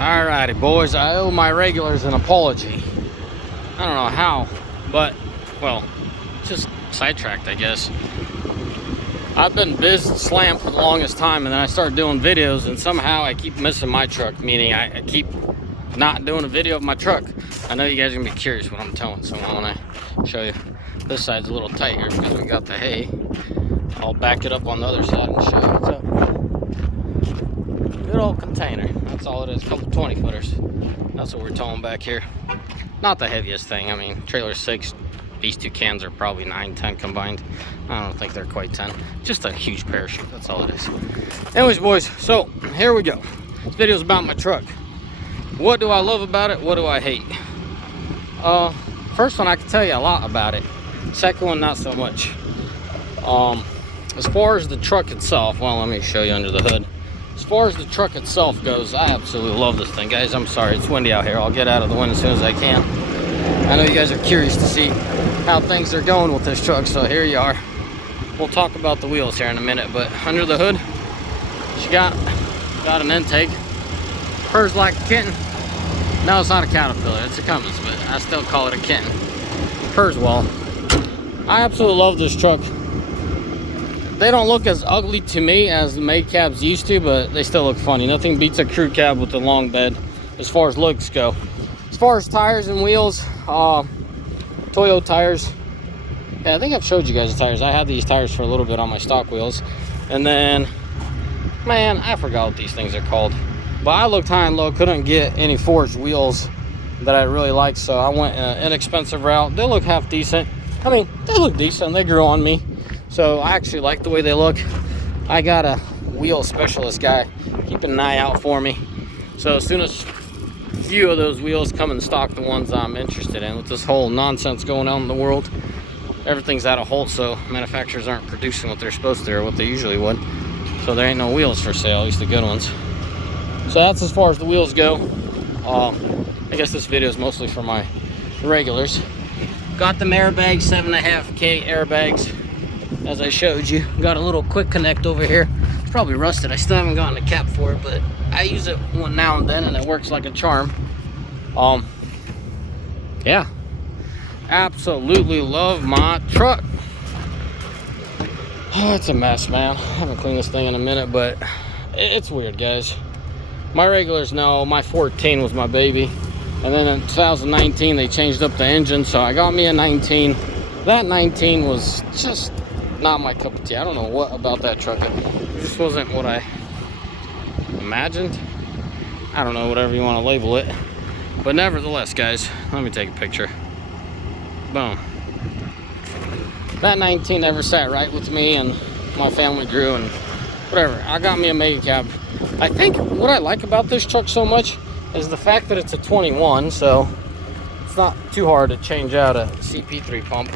Alrighty, boys, I owe my regulars an apology. I don't know how, but, well, just sidetracked, I guess. I've been busy slammed for the longest time, and then I started doing videos, and somehow I keep missing my truck, meaning I keep not doing a video of my truck. I know you guys are going to be curious what I'm telling, so I want to show you. This side's a little tight here because we got the hay. I'll back it up on the other side and show you what's up. Good old container. That's all it is. A couple 20-footers. That's what we're towing back here. Not the heaviest thing. I mean, trailer 6. These two cans are probably 9, 10 combined. I don't think they're quite 10. Just a huge parachute. That's all it is. Anyways, boys. So here we go. This video is about my truck. What do I love about it? What do I hate? First one, I can tell you a lot about it. Second one, not so much. As far as the truck itself, well, let me show you under the hood. As far as the truck itself goes, I absolutely love this thing. Guys, I'm sorry, it's windy out here. I'll get out of the wind as soon as I can. I know you guys are curious to see how things are going with this truck, so here you are. We'll talk about the wheels here in a minute, but under the hood, she got an intake. Purrs like a kitten. No, it's not a Caterpillar, it's a Cummins, but I still call it a kitten. Purrs well. I absolutely love this truck. They don't look as ugly to me as the May cabs used to, but they still look funny. Nothing beats a crew cab with a long bed as far as looks go. As far as tires and wheels, Toyo tires. Yeah, I think I've showed you guys the tires. I had these tires for a little bit on my stock wheels. And then, man, I forgot what these things are called. But I looked high and low, couldn't get any forged wheels that I really liked, so I went an inexpensive route. They look half decent. I mean, they look decent. They grew on me. So I actually like the way they look. I got a wheel specialist guy keeping an eye out for me. So as soon as a few of those wheels come in stock, the ones I'm interested in, with this whole nonsense going on in the world, everything's out of halt, so manufacturers aren't producing what they're supposed to or what they usually would. So there ain't no wheels for sale, at least the good ones. So that's as far as the wheels go. I guess this video is mostly for my regulars. Got them airbags, 7.5K airbags. As I showed you, got a little quick connect over here. It's probably rusted. I still haven't gotten a cap for it, but I use it one now and then, and it works like a charm. Yeah, absolutely love my truck. Oh, it's a mess, man. I haven't cleaned this thing in a minute, but it's weird, guys. My regulars know my 14 was my baby, and then in 2019 they changed up the engine, so I got me a 19. That 19 was just not my cup of tea. I don't know what about that truck. It just wasn't what I imagined. I don't know, whatever you want to label it. But nevertheless, guys, let me take a picture. Boom. That 19 never sat right with me, and my family grew, and whatever. I got me a mega cab. I think what I like about this truck so much is the fact that it's a 21, so it's not too hard to change out a CP3 pump.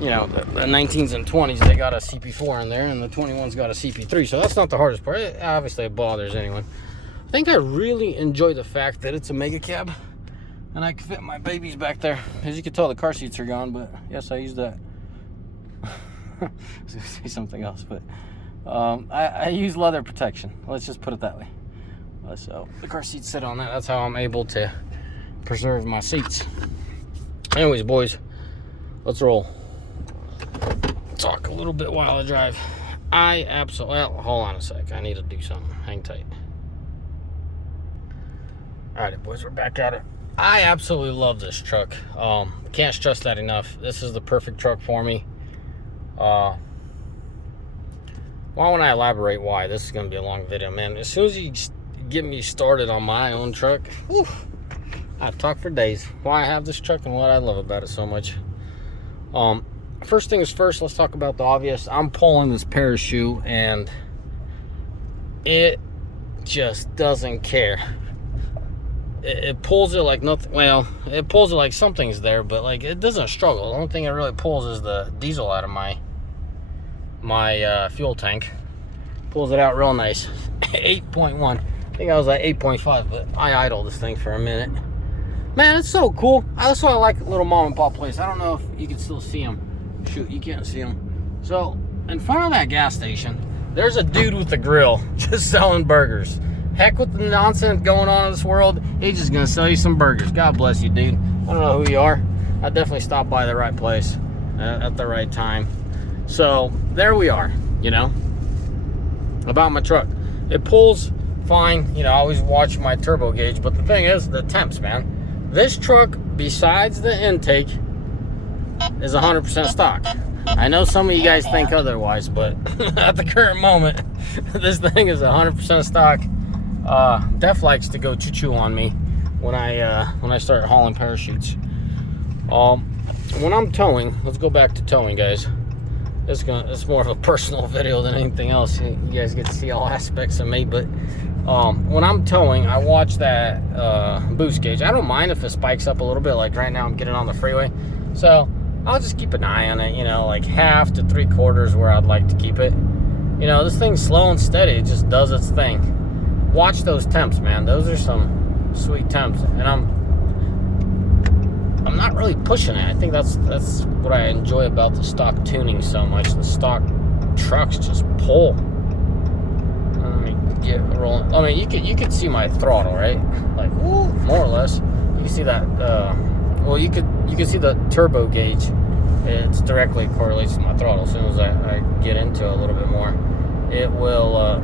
You know, the 19s and 20s, they got a CP4 in there, and the 21's got a CP3, so that's not the hardest part. Obviously, it bothers anyone. I think I really enjoy the fact that it's a mega cab, and I can fit my babies back there. As you can tell, the car seats are gone, but yes, I used that. I was going to say something else, but I use leather protection. Let's just put it that way. So the car seats sit on that. That's how I'm able to preserve my seats. Anyways, boys, let's roll. Talk a little bit while I drive. I absolutely, well, hold on a sec. I need to do something. Hang tight. Alright, boys, we're back at it. I absolutely love this truck. Can't stress that enough. This is the perfect truck for me. Why won't I elaborate why? This is going to be a long video, man. As soon as you get me started on my own truck, whew, I've talked for days why I have this truck and what I love about it so much. First things first, let's talk about the obvious. I'm pulling this parachute, and it just doesn't care. It pulls it like nothing. Well, it pulls it like something's there, but like it doesn't struggle. The only thing it really pulls is the diesel out of my fuel tank. Pulls it out real nice. 8.1. I think I was at 8.5, but I idled this thing for a minute. Man, it's so cool. That's why I like little mom and pop place. I don't know if you can still see them. Shoot, you can't see them. So in front of that gas station, there's a dude with a grill just selling burgers. heck with the nonsense going on in this world. He's just gonna sell you some burgers. God bless you, dude. I don't know who you are. I definitely stopped by the right place at the right time. So there we are, you know. About my truck, it pulls fine. You know, I always watch my turbo gauge, but the thing is, the temps, man. This truck, besides the intake, is 100% stock. I know some of you guys think otherwise, but at the current moment, this thing is 100% stock. Def likes to go choo-choo on me when I start hauling parachutes. When I'm towing, let's go back to towing, guys. It's more of a personal video than anything else. You guys get to see all aspects of me, but when I'm towing, I watch that boost gauge. I don't mind if it spikes up a little bit. Like right now, I'm getting on the freeway, so I'll just keep an eye on it, you know, like 1/2 to 3/4 where I'd like to keep it. You know, this thing's slow and steady. It just does its thing. Watch those temps, man. Those are some sweet temps. And I'm not really pushing it. I think that's what I enjoy about the stock tuning so much. The stock trucks just pull. Let me get rolling. I mean, you could see my throttle, right? Like, woo, more or less. You can see that, well, you can see the turbo gauge. It's directly correlates to my throttle. As soon as I get into it a little bit more, it will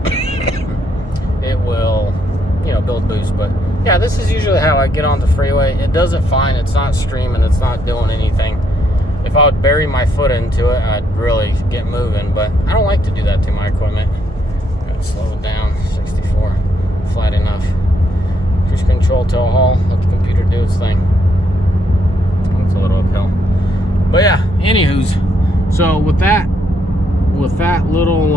it will, you know, build boost. But yeah, this is usually how I get on the freeway. It does it fine. It's not screaming. It's not doing anything. If I would bury my foot into it, I'd really get moving. But I don't like to do that to my equipment. Gotta slow it down. 64, flat enough. Cruise control to a haul. Let the computer do its thing. It's a little uphill, but yeah. Anywho's, so with that little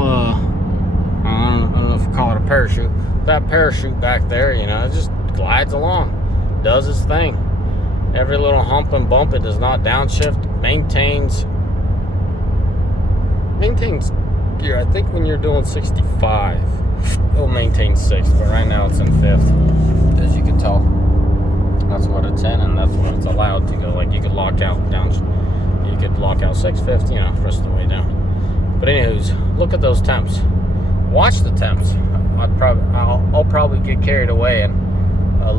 I don't know if you call it a parachute. That parachute back there, you know, it just glides along, does its thing. Every little hump and bump, it does not downshift. Maintains gear. I think when you're doing 65, it'll maintain 6, but right now it's in 5th, as you can tell. That's what it's in, and that's what it's allowed to go. Like, you could lock out down, you could lock out 6/5, you know, rest of the way down. But anywho's, look at those temps. Watch the temps. I'll probably get carried away and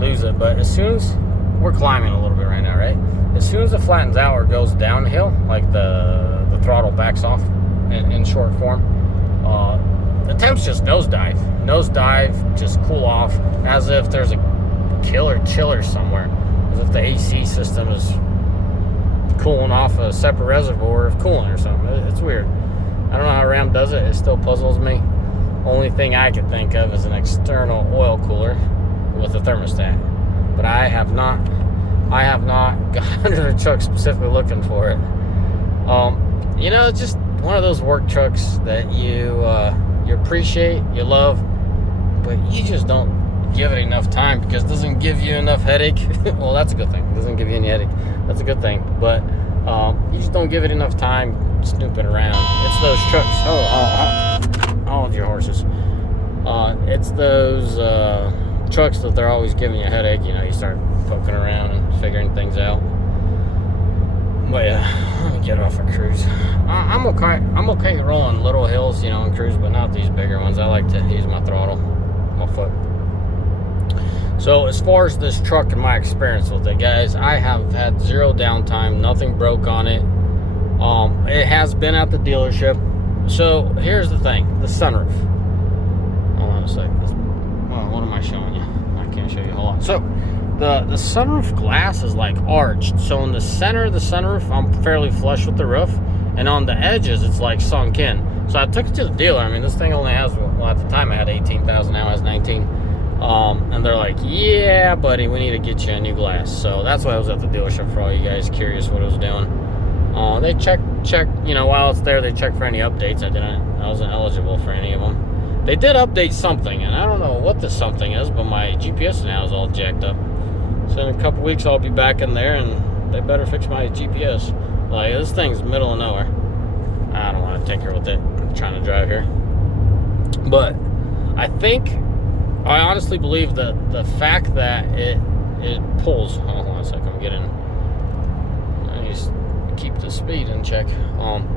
lose it. But as soon as we're climbing a little bit right now, right? As soon as it flattens out or goes downhill, like the throttle backs off in short form, the temps just nosedive, just cool off, as if there's a killer chiller somewhere, as if the AC system is cooling off a separate reservoir of coolant or something. It's weird. I don't know how Ram does it. It still puzzles me. Only thing I could think of is an external oil cooler with a thermostat, but I have not gone under the truck specifically looking for it. You know, it's just one of those work trucks that you appreciate, you love, but you just don't give it enough time because it doesn't give you enough headache. Well, that's a good thing. It doesn't give you any headache. That's a good thing. But you just don't give it enough time snooping around. It's those trucks. Hold your horses. It's those trucks that they're always giving you a headache. You know, you start poking around and figuring things out. But yeah, let me get off a cruise. I'm okay rolling little hills, you know, on cruise, but not these bigger ones. I like to use my throttle, my foot. So as far as this truck and my experience with it, guys, I have had 0 downtime. Nothing broke on it. It has been at the dealership. So here's the thing, the sunroof. Hold on a sec. Well, what am I showing you? I can't show you a whole lot. So the sunroof glass is like arched. So in the center of the sunroof, I'm fairly flush with the roof, and on the edges, it's like sunk in. So I took it to the dealer. I mean, this thing only has, well, at the time I had 18,000, now it has 19. And they're like, yeah, buddy, we need to get you a new glass. So that's why I was at the dealership, for all you guys curious what it was doing. They check, you know, while it's there, they check for any updates. I wasn't eligible for any of them. They did update something, and I don't know what this something is, but my GPS now is all jacked up. So in a couple weeks, I'll be back in there, and they better fix my GPS. Like, this thing's middle of nowhere. I don't want to tinker with it. I'm trying to drive here. But I honestly believe that the fact that it pulls, hold on a second, I'm getting, I need to keep the speed in check.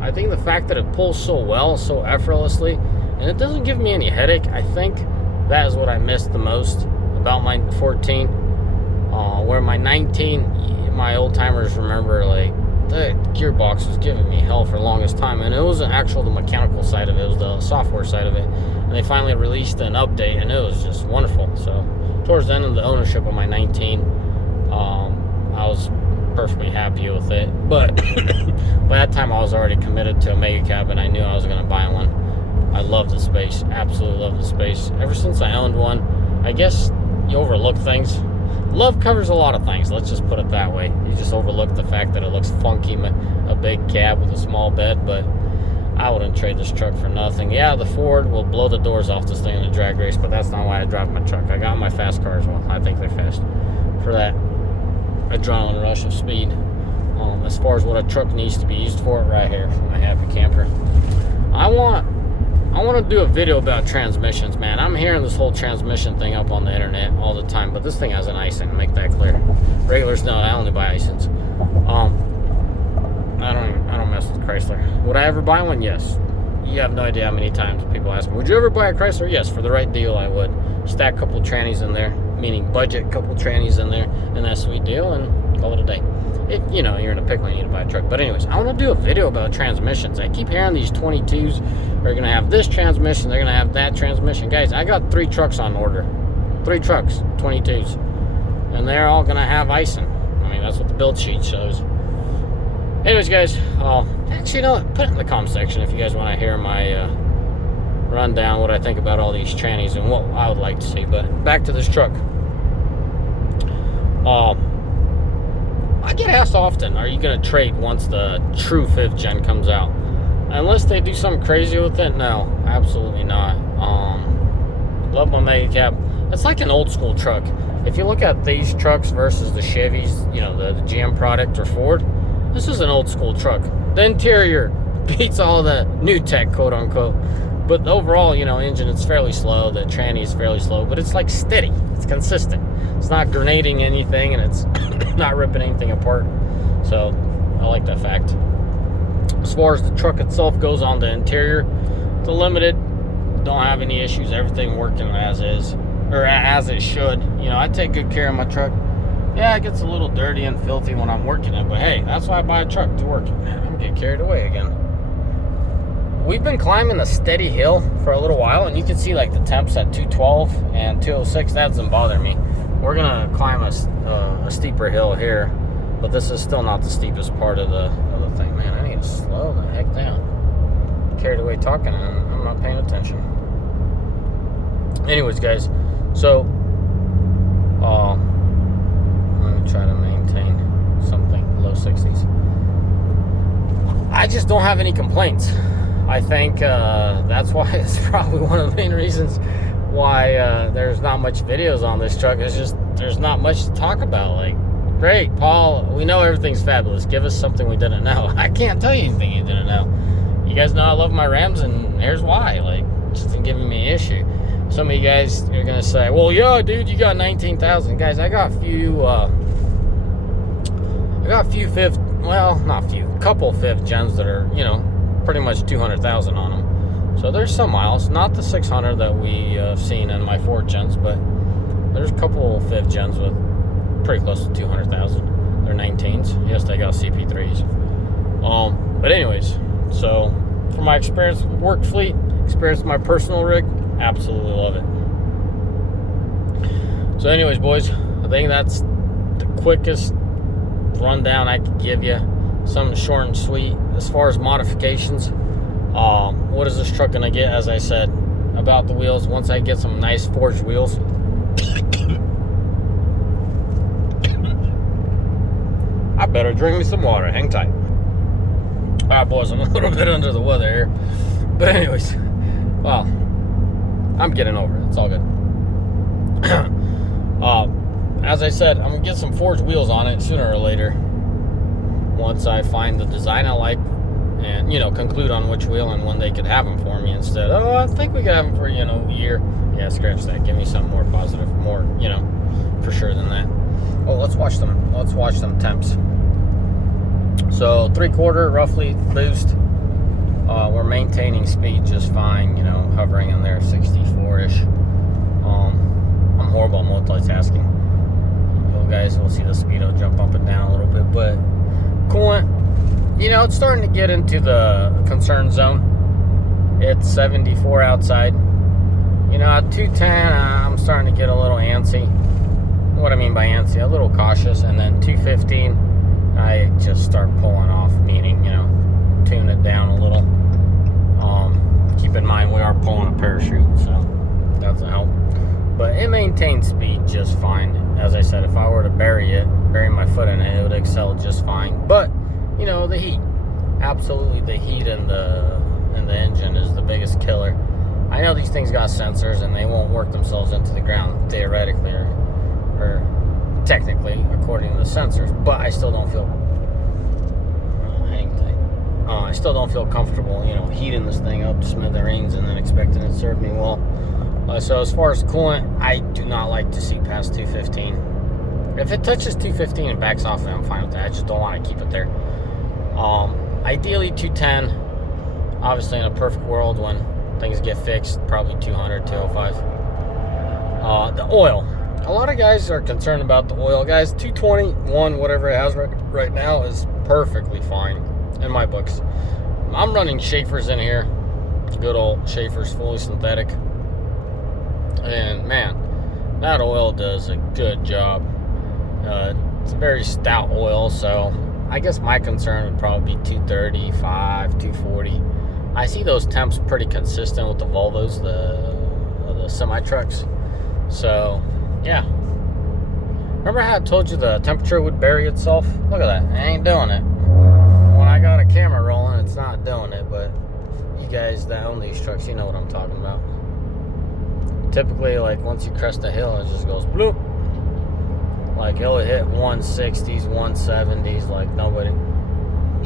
I think the fact that it pulls so well, so effortlessly, and it doesn't give me any headache, I think That is what I missed the most about my 14. Where my 19, my old timers remember, like, the gearbox was giving me hell for the longest time, and it wasn't actual the mechanical side of it, it was the software side of it. And they finally released an update, and it was just wonderful. So towards the end of the ownership of my 19, I was perfectly happy with it. But by that time I was already committed to a mega cab, and I knew I was going to buy one. I love the space, absolutely love the space. Ever since I owned one, I guess you overlook things. Love covers a lot of things, let's just put it that way. You just overlook the fact that it looks funky, a big cab with a small bed, but I wouldn't trade this truck for nothing. Yeah, the Ford will blow the doors off this thing in a drag race, but that's not why I drive my truck. I got my fast car as well. I think they're fast for that adrenaline rush of speed. As far as what a truck needs to be used for, right here for my happy camper. I want to do a video about transmissions, man. I'm hearing this whole transmission thing up on the internet all the time, but this thing has an Ison, to make that clear. Regulars know I only buy Isons. I don't mess with Chrysler. Would I ever buy one? Yes. You have no idea how many times people ask me, would you ever buy a Chrysler? Yes, for the right deal I would. Stack a couple trannies in there, meaning budget couple trannies in there, and that sweet deal, and call it a day. If, you know, you're in a pickle, you need to buy a truck. But anyways, I want to do a video about transmissions. I keep hearing these 22s are going to have this transmission, they're going to have that transmission. Guys, I got 3 trucks on order. 3 trucks, 22s. And they're all going to have Ison. I mean, that's what the build sheet shows. Anyways, guys, actually, you know what? Put it in the comment section if you guys want to hear my rundown, what I think about all these trannies and what I would like to see. But back to this truck. I get asked often, are you going to trade once the true 5th gen comes out? Unless they do something crazy with it, no, absolutely not. Love my mega cab. It's like an old school truck. If you look at these trucks versus the Chevys, you know, the GM product or Ford, this is an old school truck. The interior beats all the new tech, quote unquote. But the overall, you know, engine, it's fairly slow. The tranny is fairly slow, but it's like steady. It's consistent. It's not grenading anything, and it's not ripping anything apart. So I like that fact. As far as the truck itself goes on the interior, it's a limited. Don't have any issues. Everything working as is, or as it should. You know, I take good care of my truck. Yeah, it gets a little dirty and filthy when I'm working it, but hey, that's why I buy a truck, to work it. I'm getting carried away again. We've been climbing a steady hill for a little while, and you can see like the temps at 212 and 206. That doesn't bother me. We're gonna climb a steeper hill here, but this is still not the steepest part of the thing. Man, I need to slow the heck down. Carried away talking, and I'm not paying attention. Anyways, guys, so let me try to maintain something low 60s. I just don't have any complaints. I think that's why it's probably one of the main reasons why there's not much videos on this truck. It's just there's not much to talk about. Like, great, Paul, we know everything's fabulous. Give us something we didn't know. I can't tell you anything you didn't know. You guys know I love my Rams, and here's why. Like, it just isn't giving me an issue. Some of you guys are gonna say, well, yeah, dude, you got 19,000. Guys, I got couple 5th gens that are, you know, pretty much 200,000 on them. So there's some miles, not the 600 that we have seen in my 4th gens, but there's a couple 5th gens with pretty close to 200,000. They're 19s. Yes, they got CP3s. But anyways, so from my experience with work fleet, experience with my personal rig, absolutely love it. So anyways, boys, I think that's the quickest rundown I could give you. Something short and sweet. As far as modifications, what is this truck gonna get? As I said about the wheels, once I get some nice forged wheels, I better drink me some water. Hang tight. All right, boys, I'm a little bit under the weather here, but anyways, well, I'm getting over it. It's all good. As I said, I'm gonna get some forged wheels on it sooner or later. Once I find the design I like, and, you know, conclude on which wheel and when they could have them for me instead. Oh, I think we could have them for, you know, a year. Yeah, scratch that. Give me something more positive, more, you know, for sure than that. Oh, let's watch them temps. So 3/4 roughly boost. We're maintaining speed just fine, you know, hovering in there 64-ish. horrible at multitasking. You guys will see the speedo jump up and down a little bit, but coolant, you know, it's starting to get into the concern zone. It's 74 outside. You know, at 210, I'm starting to get a little antsy. What I mean by antsy, a little cautious. And then 215, I just start pulling off, meaning, you know, tune it down a little. Keep in mind we are pulling a parachute, so that doesn't help. But it maintains speed just fine. As I said, if I were to bury my foot in it, it would excel just fine. But, you know, the heat. Absolutely, the heat in the engine is the biggest killer. I know these things got sensors and they won't work themselves into the ground theoretically or technically according to the sensors, but I still don't feel I still don't feel comfortable, you know, heating this thing up to smithereens and then expecting it to serve me well. So as far as coolant, I do not like to see past 215. If it touches 215 and backs off, I'm fine with that. I just don't want to keep it there. Ideally 210. Obviously, in a perfect world, when things get fixed, probably 200, 205. The oil. A lot of guys are concerned about the oil. Guys, 221, whatever it has right now, is perfectly fine in my books. I'm running Schaefer's in here. Good old Schaefer's, fully synthetic. And, man, that oil does a good job. It's a very stout oil, so I guess my concern would probably be 235, 240. I see those temps pretty consistent with the Volvos, the semi-trucks. So, yeah. Remember how I told you the temperature would bury itself? Look at that. It ain't doing it. When I got a camera rolling, it's not doing it. But you guys that own these trucks, you know what I'm talking about. Typically, like, once you crest a hill, it just goes bloop. Like, it'll hit 160s, 170s, like nobody.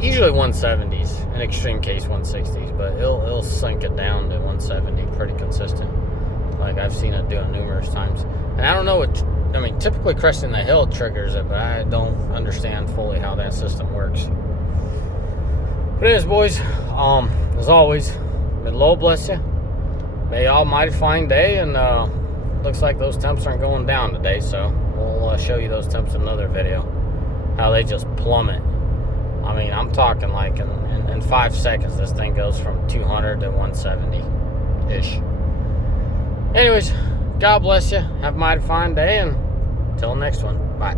Usually 170s, in extreme case 160s, but it'll sink it down to 170 pretty consistent. Like, I've seen it do it numerous times. And I don't know what, I mean, typically cresting the hill triggers it, but I don't understand fully how that system works. But anyways, boys, as always, may the Lord bless you. May Almighty find day, and looks like those temps aren't going down today, so we'll show you those temps in another video. How they just plummet. I mean, I'm talking like in 5 seconds, this thing goes from 200 to 170-ish. Anyways, God bless you. Have a mighty fine day, and until next one. Bye.